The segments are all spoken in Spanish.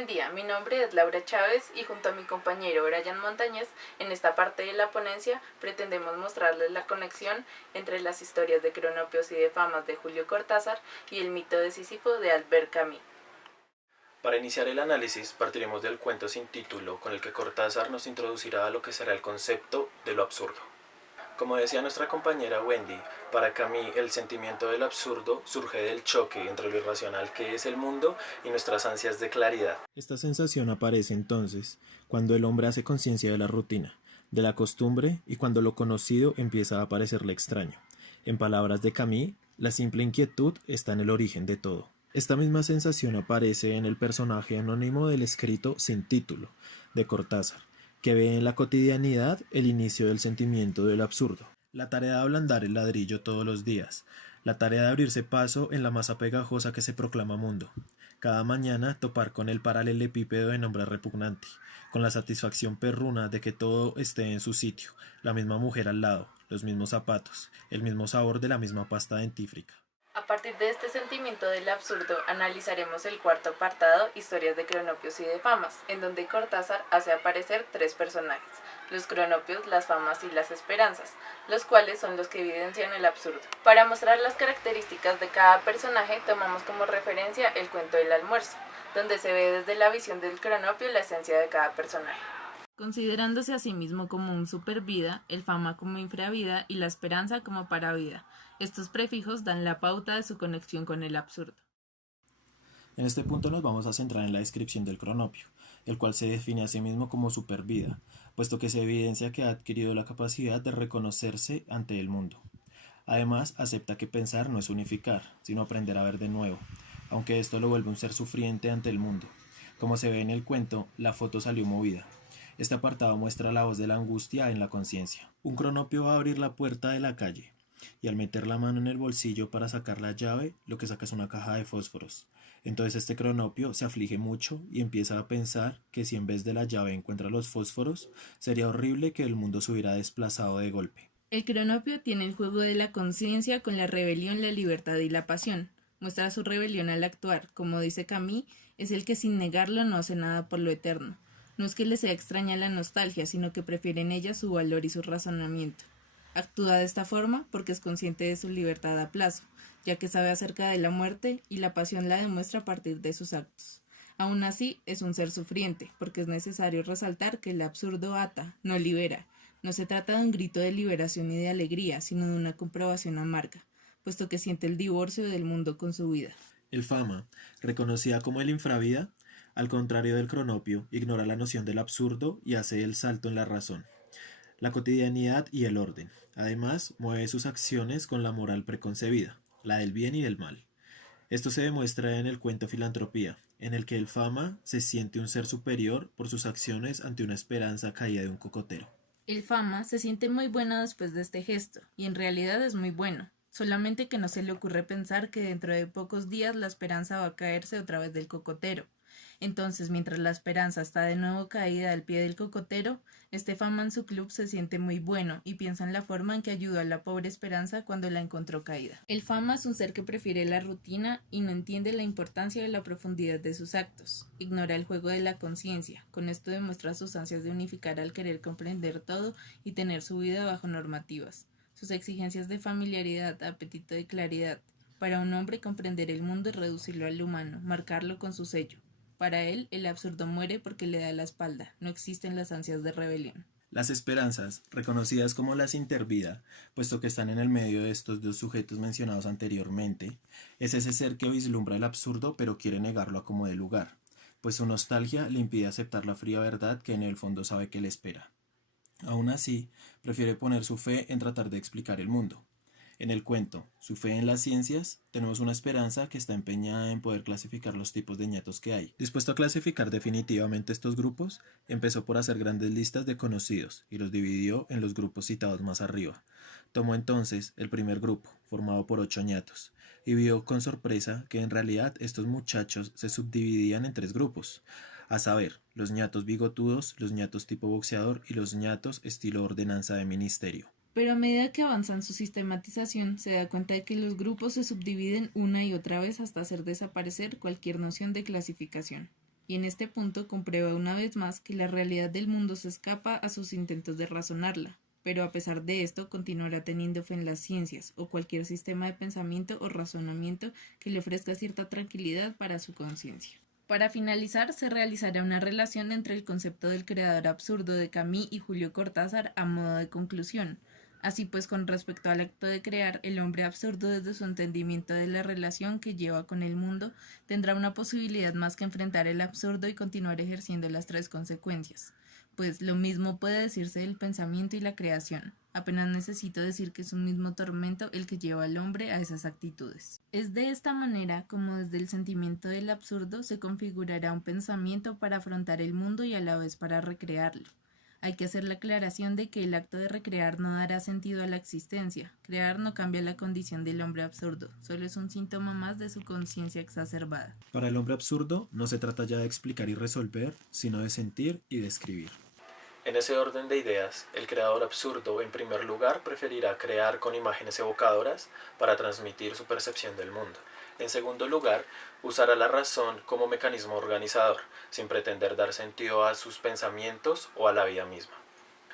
Buen día, mi nombre es Laura Chávez y junto a mi compañero Brian Montañez, en esta parte de la ponencia pretendemos mostrarles la conexión entre las historias de Cronopios y de Famas de Julio Cortázar y el mito de Sísifo de Albert Camus. Para iniciar el análisis partiremos del cuento sin título con el que Cortázar nos introducirá a lo que será el concepto de lo absurdo. Como decía nuestra compañera Wendy, para Camus el sentimiento del absurdo surge del choque entre lo irracional que es el mundo y nuestras ansias de claridad. Esta sensación aparece entonces cuando el hombre hace conciencia de la rutina, de la costumbre y cuando lo conocido empieza a parecerle extraño. En palabras de Camus, la simple inquietud está en el origen de todo. Esta misma sensación aparece en el personaje anónimo del escrito sin título de Cortázar, que ve en la cotidianidad el inicio del sentimiento del absurdo. La tarea de ablandar el ladrillo todos los días, la tarea de abrirse paso en la masa pegajosa que se proclama mundo. Cada mañana topar con el paralelepípedo de nombre repugnante, con la satisfacción perruna de que todo esté en su sitio, la misma mujer al lado, los mismos zapatos, el mismo sabor de la misma pasta dentífrica. A partir de este sentimiento del absurdo, analizaremos el cuarto apartado, Historias de Cronopios y de Famas, en donde Cortázar hace aparecer tres personajes, los cronopios, las famas y las esperanzas, los cuales son los que evidencian el absurdo. Para mostrar las características de cada personaje, tomamos como referencia el cuento del almuerzo, donde se ve desde la visión del cronopio la esencia de cada personaje. Considerándose a sí mismo como un supervida, el fama como infravida y la esperanza como paravida. Estos prefijos dan la pauta de su conexión con el absurdo. En este punto nos vamos a centrar en la descripción del cronopio, el cual se define a sí mismo como supervida, puesto que se evidencia que ha adquirido la capacidad de reconocerse ante el mundo. Además, acepta que pensar no es unificar, sino aprender a ver de nuevo, aunque esto lo vuelve un ser sufriente ante el mundo. Como se ve en el cuento, la foto salió movida. Este apartado muestra la voz de la angustia en la conciencia. Un cronopio va a abrir la puerta de la calle, y al meter la mano en el bolsillo para sacar la llave, lo que saca es una caja de fósforos. Entonces este cronopio se aflige mucho y empieza a pensar que si en vez de la llave encuentra los fósforos, sería horrible que el mundo se hubiera desplazado de golpe. El cronopio tiene el juego de la conciencia con la rebelión, la libertad y la pasión. Muestra su rebelión al actuar, como dice Camus, es el que sin negarlo no hace nada por lo eterno. No es que le sea extraña la nostalgia, sino que prefiere en ella su valor y su razonamiento. Actúa de esta forma porque es consciente de su libertad a plazo, ya que sabe acerca de la muerte y la pasión la demuestra a partir de sus actos. Aún así, es un ser sufriente, porque es necesario resaltar que el absurdo ata, no libera. No se trata de un grito de liberación y de alegría, sino de una comprobación amarga, puesto que siente el divorcio del mundo con su vida. El fama, reconocida como el infravida, al contrario del cronopio, ignora la noción del absurdo y hace el salto en la razón, la cotidianidad y el orden. Además, mueve sus acciones con la moral preconcebida, la del bien y del mal. Esto se demuestra en el cuento Filantropía, en el que el fama se siente un ser superior por sus acciones ante una esperanza caída de un cocotero. El fama se siente muy bueno después de este gesto, y en realidad es muy bueno, solamente que no se le ocurre pensar que dentro de pocos días la esperanza va a caerse otra vez del cocotero. Entonces, mientras la esperanza está de nuevo caída al pie del cocotero, este fama en su club se siente muy bueno y piensa en la forma en que ayudó a la pobre esperanza cuando la encontró caída. El fama es un ser que prefiere la rutina y no entiende la importancia de la profundidad de sus actos. Ignora el juego de la conciencia. Con esto demuestra sus ansias de unificar al querer comprender todo y tener su vida bajo normativas. Sus exigencias de familiaridad, apetito de claridad. Para un hombre comprender el mundo es reducirlo al humano, marcarlo con su sello. Para él, el absurdo muere porque le da la espalda, no existen las ansias de rebelión. Las esperanzas, reconocidas como las intervida, puesto que están en el medio de estos dos sujetos mencionados anteriormente, es ese ser que vislumbra el absurdo pero quiere negarlo a como dé lugar, pues su nostalgia le impide aceptar la fría verdad que en el fondo sabe que le espera. Aún así, prefiere poner su fe en tratar de explicar el mundo. En el cuento, Su fe en las ciencias, tenemos una esperanza que está empeñada en poder clasificar los tipos de ñatos que hay. Dispuesto a clasificar definitivamente estos grupos, empezó por hacer grandes listas de conocidos y los dividió en los grupos citados más arriba. Tomó entonces el primer grupo, formado por 8 ñatos, y vio con sorpresa que en realidad estos muchachos se subdividían en 3 grupos, a saber, los ñatos bigotudos, los ñatos tipo boxeador y los ñatos estilo ordenanza de ministerio. Pero a medida que avanza en su sistematización, se da cuenta de que los grupos se subdividen una y otra vez hasta hacer desaparecer cualquier noción de clasificación. y en este punto comprueba una vez más que la realidad del mundo se escapa a sus intentos de razonarla, pero a pesar de esto continuará teniendo fe en las ciencias o cualquier sistema de pensamiento o razonamiento que le ofrezca cierta tranquilidad para su conciencia. Para finalizar, se realizará una relación entre el concepto del creador absurdo de Camus y Julio Cortázar a modo de conclusión. Así pues, con respecto al acto de crear, el hombre absurdo desde su entendimiento de la relación que lleva con el mundo tendrá una posibilidad más que enfrentar el absurdo y continuar ejerciendo las tres consecuencias. Pues lo mismo puede decirse del pensamiento y la creación. Apenas necesito decir que es un mismo tormento el que lleva al hombre a esas actitudes. Es de esta manera como desde el sentimiento del absurdo se configurará un pensamiento para afrontar el mundo y a la vez para recrearlo. Hay que hacer la aclaración de que el acto de recrear no dará sentido a la existencia. Crear no cambia la condición del hombre absurdo, solo es un síntoma más de su conciencia exacerbada. Para el hombre absurdo no se trata ya de explicar y resolver, sino de sentir y describir. En ese orden de ideas, el creador absurdo en primer lugar preferirá crear con imágenes evocadoras para transmitir su percepción del mundo. En segundo lugar, usará la razón como mecanismo organizador, sin pretender dar sentido a sus pensamientos o a la vida misma.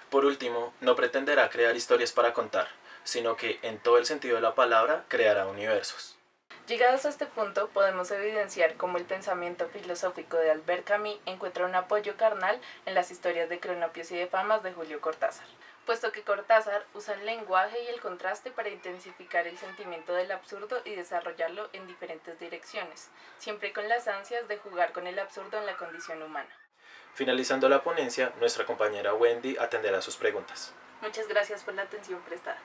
Por último, no pretenderá crear historias para contar, sino que, en todo el sentido de la palabra, creará universos. Llegados a este punto, podemos evidenciar cómo el pensamiento filosófico de Albert Camus encuentra un apoyo carnal en las historias de Cronopios y de Famas de Julio Cortázar, puesto que Cortázar usa el lenguaje y el contraste para intensificar el sentimiento del absurdo y desarrollarlo en diferentes direcciones, siempre con las ansias de jugar con el absurdo en la condición humana. Finalizando la ponencia, nuestra compañera Wendy atenderá sus preguntas. Muchas gracias por la atención prestada.